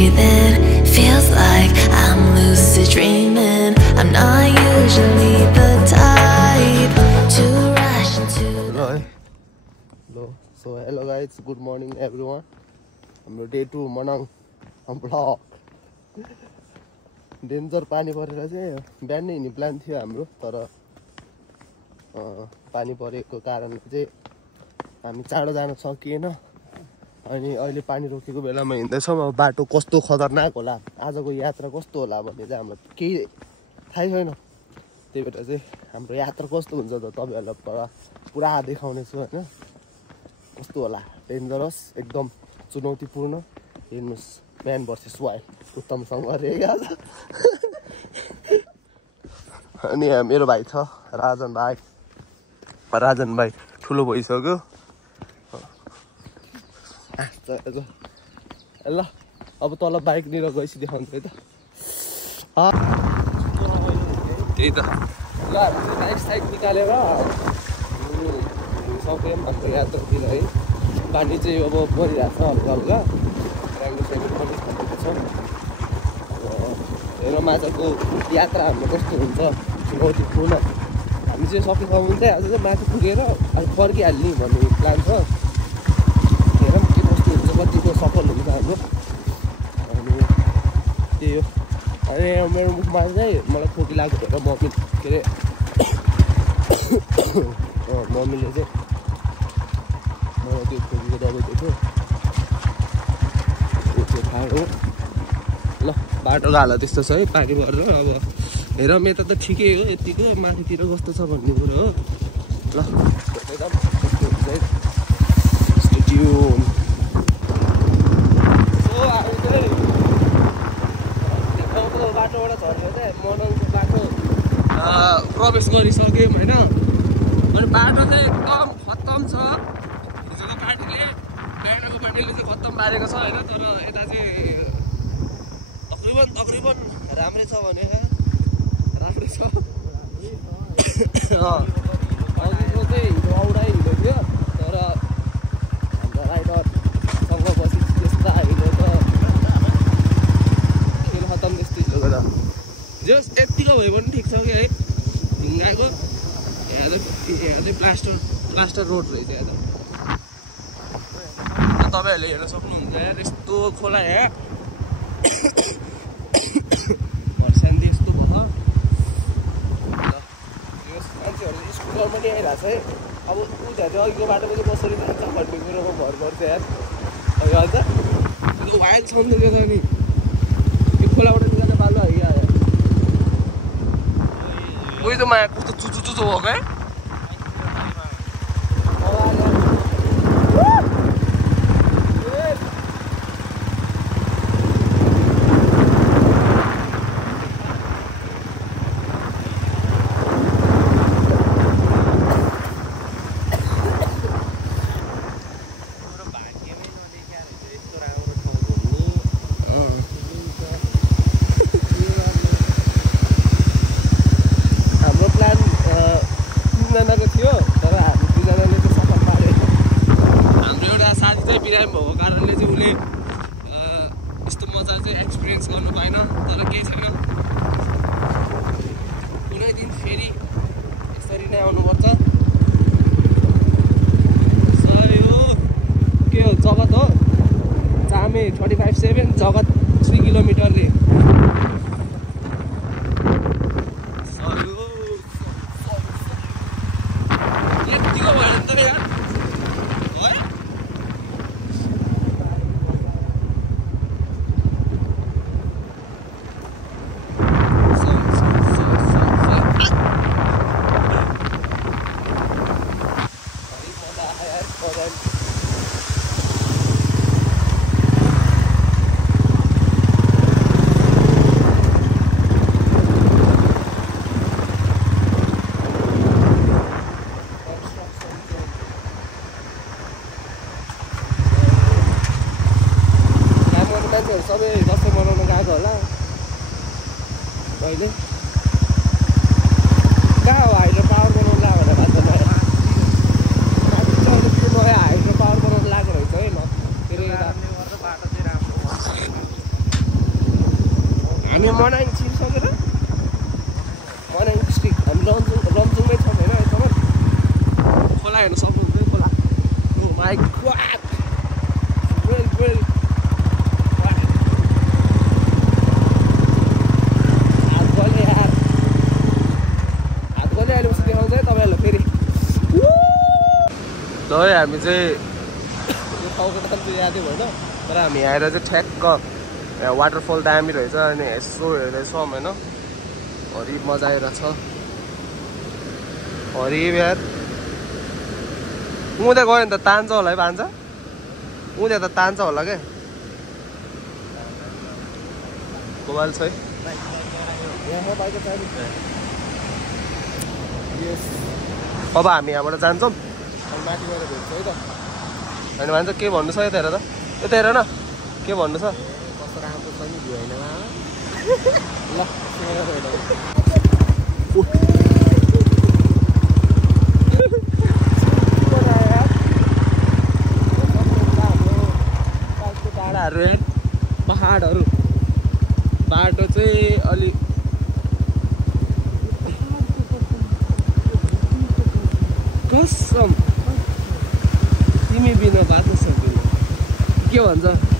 breathing. Feels like I'm lucid dreaming. I'm not usually the type to rush into the... So hello guys, good morning everyone. हाम्रो day 2 Manang blog danger पानी परेर चाहिँ बिहानै हिँड्ने plan थियो हाम्रो, तर पानी परेको कारणले चाहिँ हामी चाँडो जान सकिएन। अनि अहिले पानी रोकेको बेलामा हिँड्दैछौँ। अब बाटो कस्तो खतरनाक होला, आजको यात्रा कस्तो होला भन्ने चाहिँ हामीलाई केही थाहै छैन। त्यही भएर चाहिँ हाम्रो यात्रा कस्तो हुन्छ त तपाईँहरूलाई पुरा देखाउने छु होइन। कस्तो होला, डेन्जरस, एकदम चुनौतीपूर्ण। हेर्नुहोस्, म्यान भर्सेस वाइल्ड उत्तमसँग गरेको आज। अनि मेरो भाइ छ राजन भाइ ठुलो भइसक्यो। ल अब तल बाइक लिएर गएपछि देखाउँछु है त। त्यही त ल हामीले बाइक साइड निकालेर सक्यौँ हाम्रो यात्रातिर है। पानी चाहिँ अब परिरहेको छ हल्का हल्का, राम्रो साइड पनि थालेको छ। हेरौँ आजको यात्रा हाम्रो कस्तो हुन्छ, चुनौतीपूर्ण। हामी चाहिँ सकेसम्म चाहिँ आज चाहिँ माथि पुगेर अब फर्किहाल्ने भन्ने प्लान छ। हेरौँ के कस्तो हुन्छ, कतिको सफल हुन्छ हाम्रो। अनि त्यही हो। अनि मेरो मुखमा चाहिँ मलाई खोकी लाग्यो र मम्मी के अरे मम्मीले चाहिँ मलाई त्यो खोकीको दबाई दिएको त्यो खायो। ल बाटोको हालत त्यस्तो छ है, पानी भरेर। अब हेरौँ यता त ठिकै हो, यतिको माथितिर कस्तो छ भन्ने कुरो हो। ल कस्तो हुन्छ है, स्टे ट्युन। बाटोबाट झरेर चाहिँ मनाङको बाटो प्रवेश गरिसक्यौँ होइन। अनि बाटो चाहिँ एकदम खत्तम छ। हिजोको पार्टीले बिहानको पार्टीले चाहिँ खत्तम पारेको छ होइन, तर यता चाहिँ तकरिबन राम्रै छ भने राम्रै छ। अघिको चाहिँ हिजो औडा हिँडेको थियो, तर हाम्रो राइडरसँग बसी त्यस्ता हिँड्यो त खेल खत्तम त्यस्तै हिजोको त। जस यत्तिको भयो भने ठिक छ कि है। ढुङ्गाको यहाँ चाहिँ प्लास्टर रोड रहेछ यहाँ त। तपाईँहरूले हेर्न सक्नुहुन्छ यहाँ यस्तो खोला यहाँ भर्सान्दी यस्तो भयो। मान्छेहरू स्कुटर पनि आइरहेको छ है। अब उता चाहिँ अघिको बाटो पनि कसरी जान्छ भन्ने कुरोमा भर पर्छ यार। अन्त त्यो वाइल्ड सौन्दर्य छ नि, यो खोलाबाट निकाल्ने पालो है यहाँ। उयो त माया कस्तो चुचु भएको है। भएको कारणले चाहिँ उसले यस्तो मजा चाहिँ एक्सपिरियन्स गर्नु पाएन। तर केही छैन, कुनै दिन फेरि यसरी नै आउनुपर्छ। सरी हो के हो, जगत हो चामे 35-7 जगत 3 किलोमिटर रे। सरी हो यतिको भयो नि त यार। सबै दसैँ मनाउन गएको होला अहिले। कहाँ हो हाइड्रो पावर बनाउनु लाग्यो होला बाटो नयाँ हाइड्रो पावर बनाउनु लाग्यो रहेछ है। ल फेरि बाटो चाहिँ राम्रो my god! Well. हात गले अहिले उस देखाउँछ है तपाईँहरूलाई फेरि ल है हामी चाहिँ यो ठाउँको नाम चाहिँ यादै भएन तर हामी आएर चाहिँ ठ्याक्क यहाँ वाटरफल दामी रहेछ अनि यसो हेर्दैछौँ होइन हरि मजा आइरहेछ हरि यार उँधै गयो भने त तान्छ होला है भान्जा उँधै त तान्छ होला क्या मोबाइल छ है अब हामी यहाँबाट जान्छौँ माथि गएर भेट्छ है त होइन भन्छ के भन्नु छ यता हेर त यता हेर न के भन्नु छ कस्तो राम्रो छ नि भ्यू होइन ल पहाडहरू बाटो चाहिँ अलि कसम तिमी बिना बाँच्न सक्दैन के भन्छ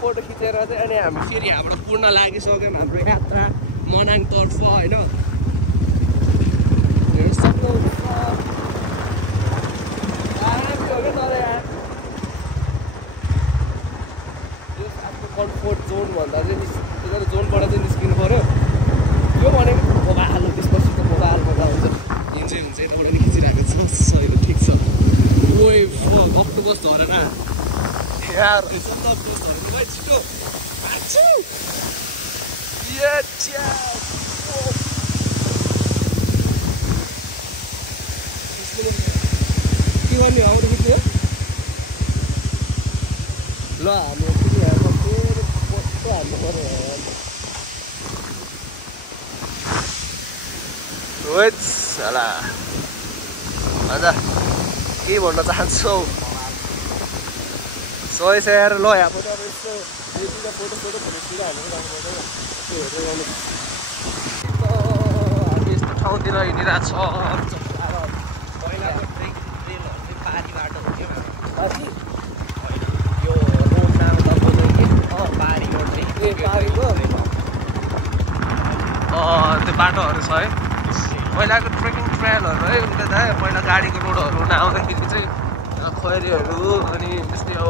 फोटो खिचेर चाहिँ अनि हामी फेरि यहाँबाट पुर्न लागिसक्यौँ हाम्रो यात्रा मनाङतर्फ होइन कम्फोर्ट जोन भन्दा चाहिँ जोनबाट चाहिँ निस्किनु पऱ्यो यो भनेको मोबाइल हो त्यसपछि त मोबाइल मजा हुन्छ हिँड्छै हुन्छ यताबाट नि खिचिरहेको छ यो ठिक छ ओए अक्टोपस धरेन यार अक्टोपस धरेन भाइ छिटो मार्छु के गर्ने आउनु थियो ल हामी हाल्नु पऱ्यो होला अन्त के भन्न चाहन्छौ सही छ यार ल यहाँ फोटो अब यस्तो फोटो फोटोतिर हामी यस्तो ठाउँतिर हिँडिरहेको छ पहिलाको ट्रेलहरू पारी बाटो हुन्थ्यो यो रोड नाम तपाईँ के पारीको पारीको त्यो बाटोहरू छ है पहिलाको ट्रेकिङ ट्रेलहरू है उता त पहिला गाडीको रोडहरू नआउँदाखेरि चाहिँ खैरीहरू अनि त्यस्तै अब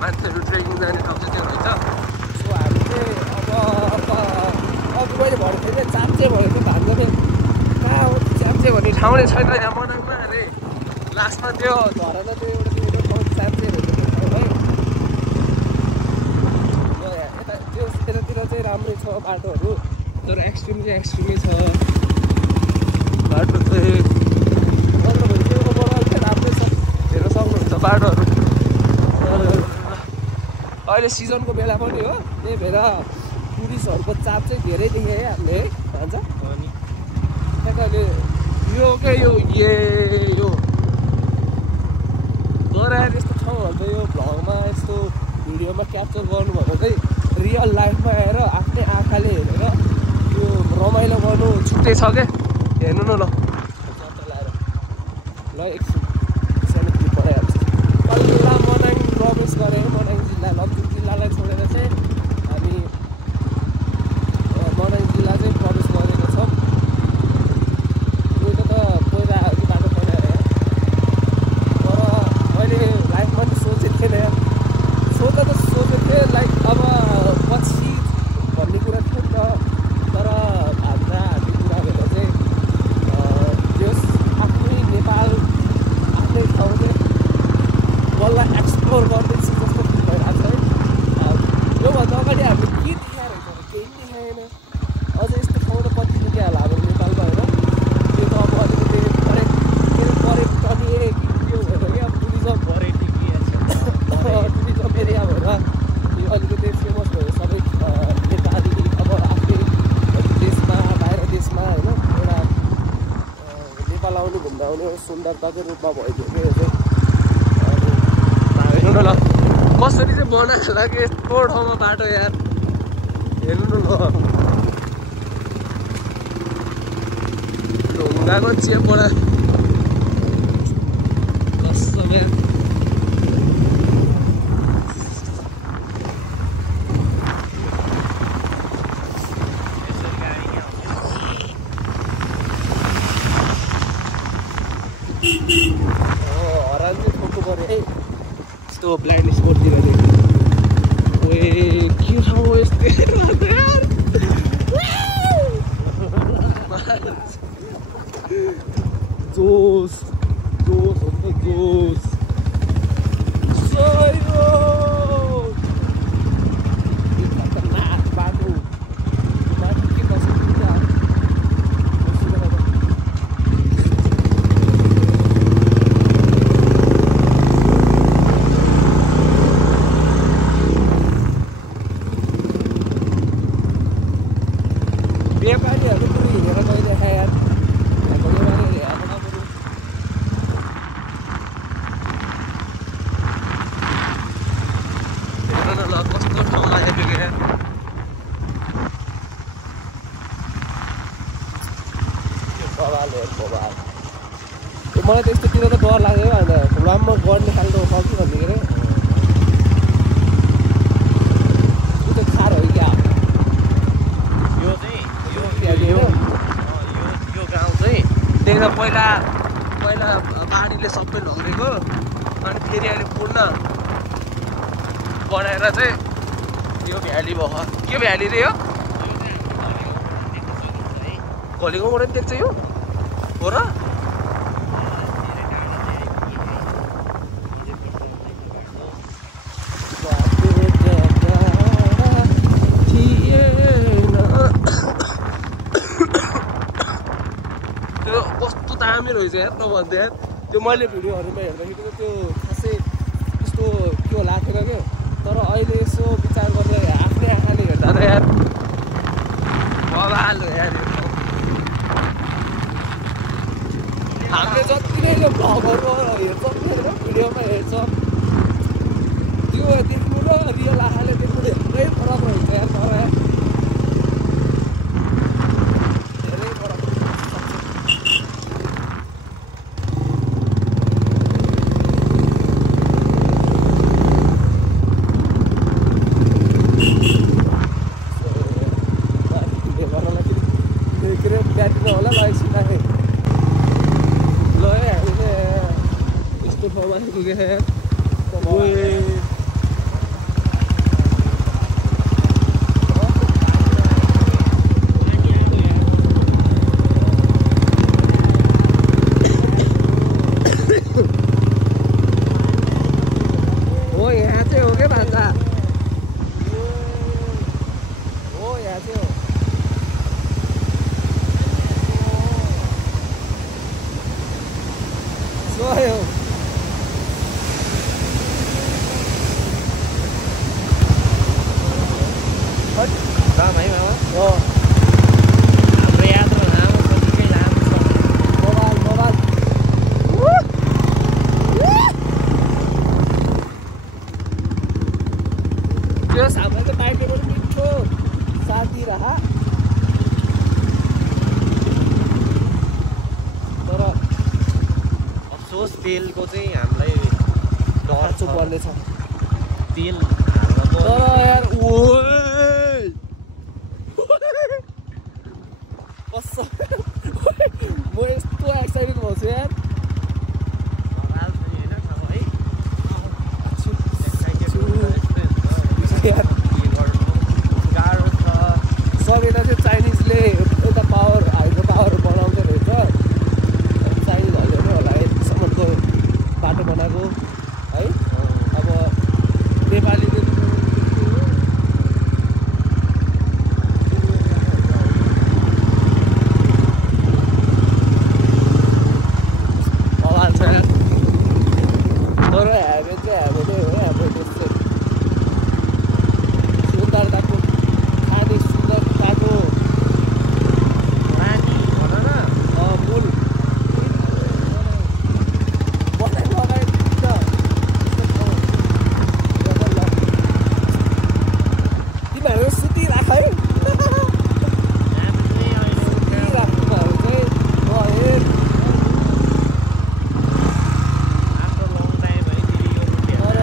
मान्छेहरू ट्रेकिङ जाने ठाउँ चाहिँ त्यो रहेछ सो हामी चाहिँ अब मैले भनेको थिएँ चाम्चे भनेको भान्जा थियो कहाँ हो चाम्चे भन्ने ठाउँ नै छैन यहाँ मनाङमा अरे लास्टमा त्यो धरामा त्यो एउटा ठाउँ चाम्चे भनेको ठाउँ है यता त्यो यतातिर चाहिँ राम्रो छ बाटोहरू तर एक्सट्रिम चाहिँ एक्सट्रिमै छ बाटो चाहिँ ओभरअल चाहिँ राम्रै छ हेर्न सक्नुहुन्छ बाटोहरू अहिले सिजनको बेला पनि हो त्यही भएर टुरिस्टहरूको चाप चाहिँ धेरै देखेँ है हामीले है भन्छ अहिले यो के यो गराएर यस्तो ठाउँहरू त यो भ्लगमा यस्तो भिडियोमा क्याप्चर गर्नुभएको चाहिँ रियल लाइफमा आएर आफ्नै आँखाले हेरेर यो रमाइलो गर्नु छुट्टै छ क्या हेर्नु न ल लाएर ल एकछिन सानो क्लिप बनाइहाल्छु कल्ला मनाङ प्रवेश गरेँ मनाङ जिल्ला लमजुङ जिल्लालाई छोडेर चाहिँ हामी मनाङ जिल्ला चाहिँ प्रवेश गरेको छौँ पहिला त पहिला अघि बाटो बनाएर तर मैले लाइफमा पनि सोचेको थिएन सोचेको थिएँ लाइक अब पछि भन्ने कुरा थियो नि त तर हाम्रा कुरा भेर चाहिँ देश आफ्नै नेपाल आफ्नै ठाउँ चाहिँ बल्ल एक्सप्लोर गर्दैछु जस्तो फिल भइरहेको छ है योभन्दा अगाडि हामीले के देखाएर हुन्छ केही देखाएन अझ यस्तो ठाउँ त कति देखायो होला हाम्रो नेपालमा होइन त्यो त अब अलिकति पर्यटन के हो क्या टुरिज्म टुरिज्म एरिया भएर यो अलिकति फेमस भयो सबै नेपाली अब आफ्नै देशमा बाहिर देशमा होइन एउटा नेपाल आउने घुम्न आउने सुन्दरताको रूपमा भइदियो क्या यो चाहिँ हेर्नु न ल कसरी चाहिँ बनाएको लागि यस्तो ठाउँमा बाटो यार हेर्नु न ल ढुङ्गाको चेपबाट कस्तो यार हरान चाहिँ ठोक्नु पऱ्यो है यस्तो ब्लाइन्ड स्पोर्टतिर चाहिँ ओए के ठाउँ हो यस्तो जोस जोस हो त जोस खतरनाक बाटो के कसो हुन्छ नेपालीहरू पनि हिँडेर कहिले खाएर हेर न ल कस्तो ठाउँ लागेको क्या बवाल मलाई त यस्तोतिर त डर लाग्यो अन्त राम्रो गर्ने खालको छ कि भन्ने के अरे खार हो क्या यो गाउँ चाहिँ त्यही त पहिला बाढीले सबै लगेको अनि फेरि अहिले पूर्ण बनाएर चाहिँ यो भ्याली भयो के भ्याली रे यो घोलीगाउँबाट पनि देख्छ यो हो र त्यो कस्तो दामी रहेछ यार नभन्दा यार त्यो मैले भिडियोहरूमा हेर्दाखेरि त त्यो खासै त्यस्तो के हो लागेको क्या तर अहिले यसो विचार गरेर आफ्नै आँखाले हेर्दा त यार बवाल हो यार हामीले जति नै यो भ्लगहरू हेर्छौँ भिडियोमा हेर्छौँ त्यो देख्नु र रियल आँखाले देख्नु धेरै फरक रहेछ यार तर धेरै फरक ब्याट्री होला ल एकछिन राखेँ ल है हामीले यस्तो ठाउँमा पुगेछ हो यहाँ चाहिँ हो क्या भान्जा हो यहाँ चाहिँ हो भाइ मामा हो हाम्रो यात्रा लामो कतिकै लामो छ मोबाइल त्यो सामानको बाइकले पनि मिठो साथी रहा तर अफसोस तेलको चाहिँ हामीलाई डर खर्च पर्नेछ तेल हाल्न तर यार म यस्तो एक्साइटेड भएको छु यार गाह्रो छ सबैलाई चाहिँ चाइनिजले एउटा पावर हाइड्रो पावर बनाउँदो रहेछ चाइनिजहरूले नै होला यतिसम्मको बाटो बनाएको है अब नेपालीले बवाल छ तर हामी चाहिँ हाम्रो नै हो हाम्रो देश चाहिँ सुन्दरताको खाने सुन्दरताको रानी भन न मूल बनाइ लगाइदिन्छ तिमीहरू सुतिराख है सुतिराख्नुहरू चाहिँ गएर आफ्नो लङ टाइम है फेरि यो तर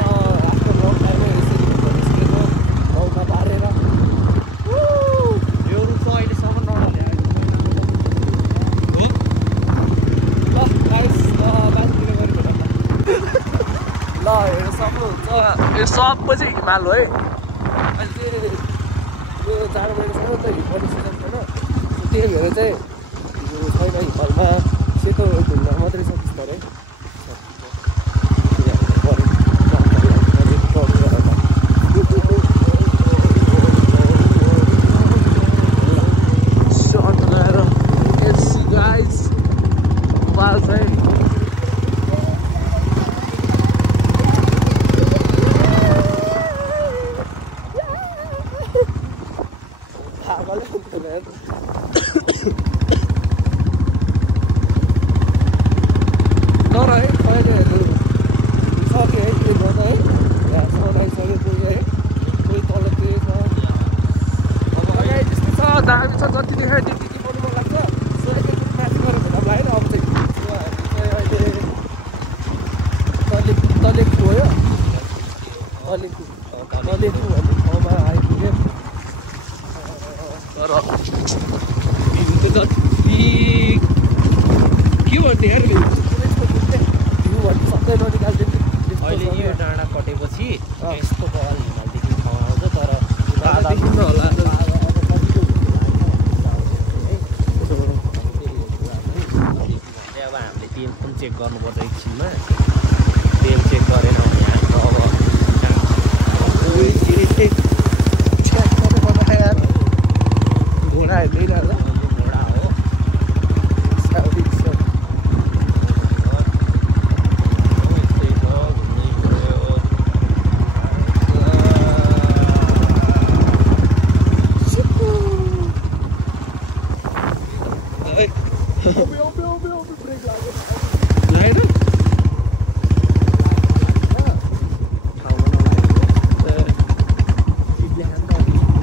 आफ्नो लङ टाइममा यसरी निस्केको मौका पारेर यो रुख अहिलेसम्म नढल्यो हो ल गाइस माथितिर गएर भेटौँ ल हेर्नु सक्नुहुन्छ यो सब चाहिँ हिमाल हो है अहिले चाहिँ यो जाडो महिनासम्म त हिमाली सिजन छैन त्यही भएर चाहिँ यो छैन हिमालमा सेतो ढुङ्गा मात्रै छ बिस्तारै तर है कहिलेहरू सक्यो है त्यो गर्न है यहाँसम्म आइसक्यो पुग्यो है कोही तलतिर छ अब अगाडि त्यस्तै छ दामी छ जति देखायो त्यति के गर्नु मन लाग्छ सो एकैचोटि माथि गएर भेटौँला होइन अब चाहिँ सो हामी चाहिँ अहिले तलेकु हो तलेकु भन्ने ठाउँमा आइपुग्यो तर भ्यूको जति के भन्ने यार भ्यू भन्ने सबै ननिकाल्दैन अहिले यो डाँडा कटेपछि यस्तो बल हिमालदेखि ठाउँ आउँछ तर देखिन्न होला अब हामीले तेल पनि चेक गर्नुपर्छ एकछिनमा तेल चेक गरेन भने हाम्रो अब घोडा हेर्दैन यो घोडा हो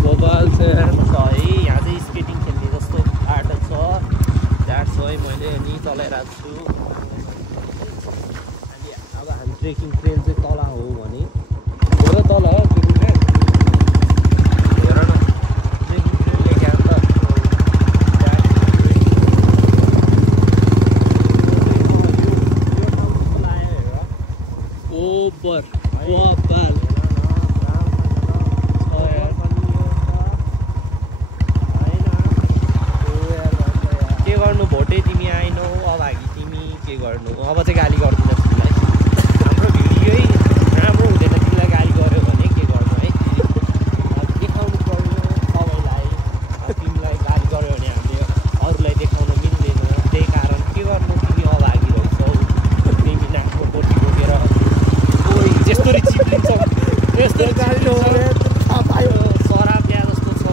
मोबाइल से है यहाँ चाहिँ स्केटिङ खेल्ने जस्तो बाटो छ द्याट्स वाइ मैले नि चलाइरहेको छु अनि अब हामी ट्रेकिङ ट्रेन चाहिँ तल हो भने धेरै तल हो ट्रेकिङ ट्रेन हेर न ट्रेकिङ ट्रेन लेख्या त ओबर गोपाल के गर्नु भोटे तिमी आएनौ अभागी तिमी के गर्नु अब चाहिँ गाली गर्दिनँ तिमीलाई हाम्रो भिडियोै राम्रो हुँदैन तिमीलाई गाली गर्यो भने के गर्नु है अब देखाउनु पर्यो सबैलाई अब तिमीलाई गाली गर्यो भने हामीले अरूलाई देखाउन मिल्दैन त्यही कारण के गर्नु तिमी अभागी रहेछौ तिमी नाकको पोटी बोकेर कोही जस्तो चिप्लिन्छौ यस्तो गाली सराब या जस्तो छ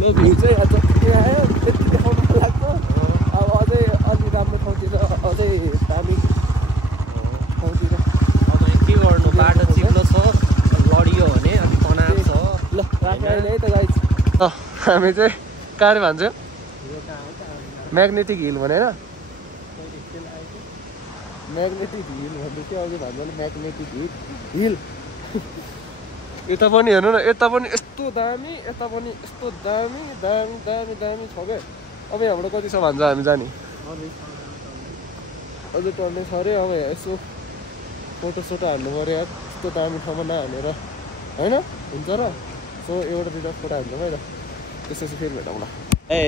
ठुलो भ्यू चाहिँ आज जति आयो त्यति देखाउनु मन लाग्छ अब अझै अलि राम्रो ठाउँतिर अझै दामी ठाउँतिर अब के गर्नु बाटो चिप्लो छ लडियो भने अलिक तनाव छ ल राखेँ अहिले है त गाइज हामी चाहिँ कहाँ भन्छ म्याग्नेटिक हिल भने होइन म्याग्नेटिक हिल भन्दै थियो अघि भन्दा म्याग्नेटिक हिल यता पनि हेर्नु न यता पनि यस्तो दामी यता पनि यस्तो दामी दामी दामी दामी छ क्या अब यहाँबाट कति छ भन्छ हामी जाने अझै टर्ने छ अरे अब यसो फोटोसोटो हान्नु पऱ्यो यार यस्तो दामी ठाउँमा नहानेर होइन हुन्छ र सो एउटा दुइटा फोटो हान्छौँ है त त्यसपछि फेरि भेटौँला ए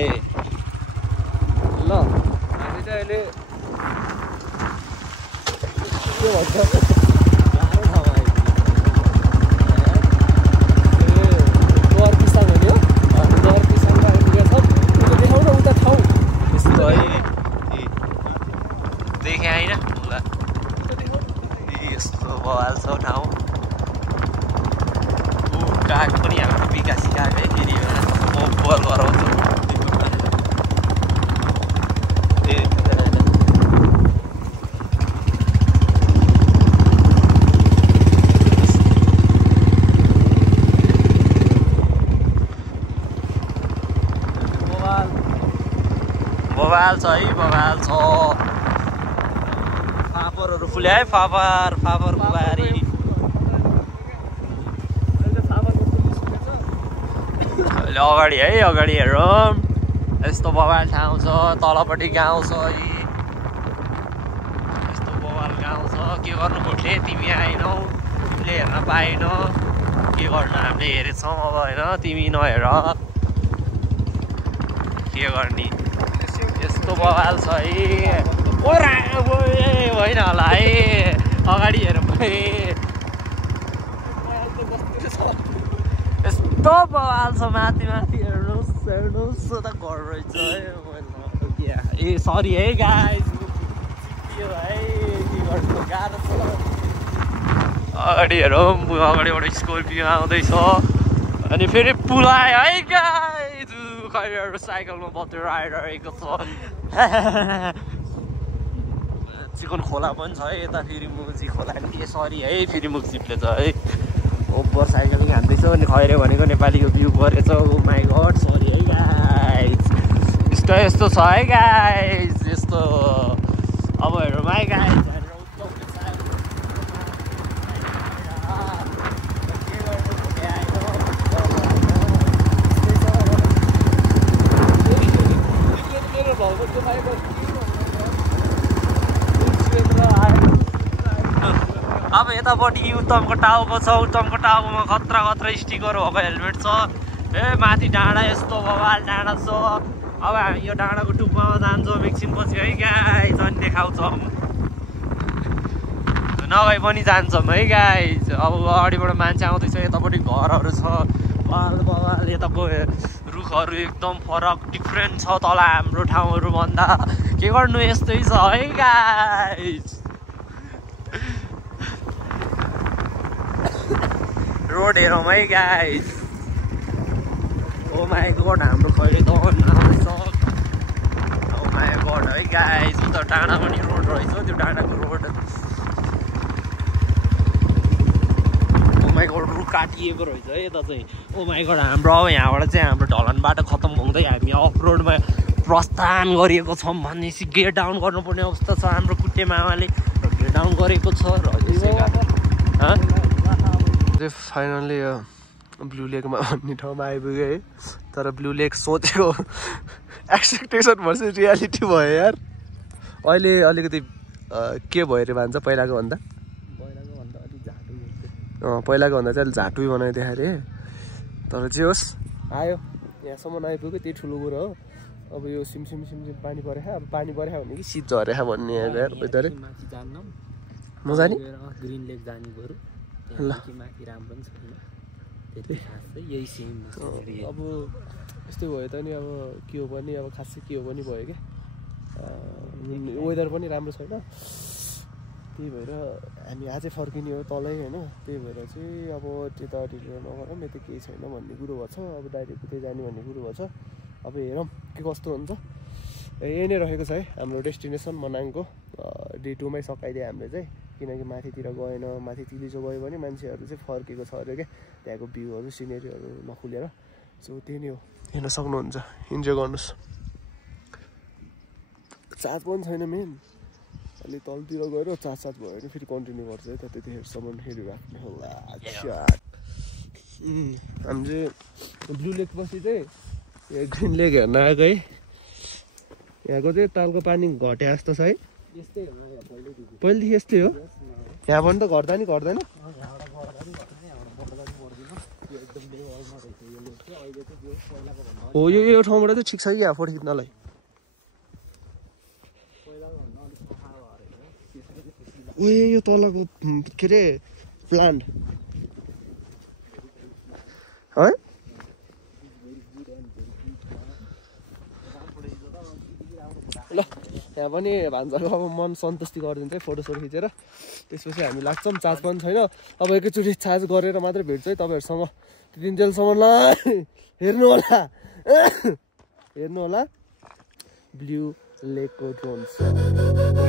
ल हामी चाहिँ अहिले के भन्छ द्वारपिसाङ हो नि हो द्वारपिसाङमा आइपुगेको छ उसले देखाउ न उता ठाउँ यस्तो है देखेँ होइन यस्तो बवाल छ ठाउँ गएको पनि हाम्रो विकासी गएको है फेरि म बल गराउँछु बवाल छ है बवाल छ फापरहरू फुल्या है फापर बारी अहिले अगाडि है अगाडि हेरौँ यस्तो बवाल ठाउँ छ तलपट्टि गाउँ छ यस्तो बवाल गाउँ छ के गर्नु भोटले तिमी आएनौ तिमीले हेर्न पाएन के गर्नु हामीले हेरेछौँ अब होइन तिमी नहेर के गर्ने यस्तो बवाल छ है होइन होला है अगाडि हेरौँ है यस्तो बवाल छ माथि हेर्नुहोस् त घर रहेछ है ए सरी है गाइस है के गर्नु गाह्रो छ अगाडि हेरौँ अगाडिबाट स्कर्पियो आउँदैछ अनि फेरि पुल आयो है गाइस खैरहरू साइकलमा बतेर आइरहेको छ चिकन खोला पनि छ है यता फेरि मुजी खोला नि सरी है फेरि मुख चिप्ले छ है ओभर साइकलिङ हान्दैछ अनि खैरे भनेको नेपालीको भ्यू परेछ ओ माई गड सरी है गाइस यस्तो छ है गाइस यस्तो अब हेरौँ है गाइस अब यतापट्टि उत्तमको टाउको छ उत्तमको टाउकोमा खतरा स्टिकर भएको हेलमेट छ ए माथि डाँडा यस्तो बवाल डाँडा छ अब हामी यो डाँडाको टुप्पामा जान्छौँ एकछिनपछि है गाइस अनि देखाउँछौँ नभए पनि जान्छौँ है गाइस अब अगाडिबाट मान्छे आउँदैछ यतापट्टि घरहरू छ बवाल यताको रुखहरू एकदम फरक डिफ्रेन्ट छ तल हाम्रो ठाउँहरूभन्दा के गर्नु यस्तै छ है गाइस रोड हेरौँ है गाइस ओ माई गड हाम्रो खैरे त आउँदैछ ओ माई गड है गाइस उता डाँडा पनि रोड रहेछ त्यो डाँडाको रोड ओ माई गड रुख काटिएको रहेछ है यता चाहिँ ओ माई गड हाम्रो अब यहाँबाट चाहिँ हाम्रो ढलान बाटो खत्तम हुँदै हामी अफ रोडमा प्रस्थान गरिएको छौँ भनेपछि गेट डाउन गर्नुपर्ने अवस्था छ हाम्रो कुटे मामाले गेट डाउन गरेको छ र फाइनल्ली ब्लू लेकमा भन्ने ठाउँमा आइपुग्यो है तर ब्लू लेक सोचेको एक्सपेक्टेसन भर्सेस रियालिटी भयो यार अहिले अलिकति के भयो अरे भन्छ पहिलाको भन्दा पहिलाको भन्दा चाहिँ अलिक झाटुई बनाइदियो अरे तर जे होस् आयो यहाँसम्म आइपुग्यो त्यही ठुलो कुरो हो अब यो सिमसिम पानी परेको अब पानी परेको भने कि शीत झरेको भन्ने वेदर म जाने ग्रिन लेक जाने बरु ल माथि राम्रो पनि छैन त्यति खास चाहिँ यही सेम अब यस्तै भयो त नि अब के हो पनि अब खासै के हो पनि भयो क्या वेदर पनि राम्रो छैन त्यही भएर हामी आजै फर्किने हो तलै होइन त्यही भएर चाहिँ अब त्यता ढिलो नगरौँ यता केही छैन भन्ने कुरो भएको छ अब डाइरेक्ट उतै जाने भन्ने कुरो भएको छ अब हेरौँ के कस्तो हुन्छ यही नै रहेको छ है हाम्रो डेस्टिनेसन मनाङको डे 2 मै सकाइदियो हामीले चाहिँ किनकि माथितिर गएन माथि तिलिचो गयो भने मान्छेहरू चाहिँ फर्केको छ अरे क्या त्यहाँको भ्यूहरू सिनेरीहरू नखुलेर सो त्यही नै हो हेर्न सक्नुहुन्छ इन्जोय गर्नुहोस् चार्ज पनि छैन मेन अलि तलतिर गएर चार्ज भयो भने फेरि कन्टिन्यू गर्छ है त त्यतिखेरसम्म हेरिराख्ने होला हामी चाहिँ ब्लू लेक पछि चाहिँ ग्रिन लेक हेर्न आएको है यहाँको चाहिँ तालको पानी घटे जस्तो छ है पहिलेदेखि यस्तै हो यहाँ पनि त घट्दा नि घट्दैन हो यो ठाउँबाट चाहिँ ठिक छ कि यहाँ फोटो खिच्नलाई ओ यो तलको के अरे प्लान्ट है ल यहाँ पनि भान्साको अब मन सन्तुष्टि गरिदिन्छ है फोटोसोटो खिचेर त्यसपछि हामी लाग्छौँ चार्ज पनि छैन अब एकैचोटि चार्ज गरेर मात्रै भेट्छ है तपाईँहरूसँग त्यतिन्जेलसम्म ल हेर्नु होला ब्लू लेकको ड्रोन्स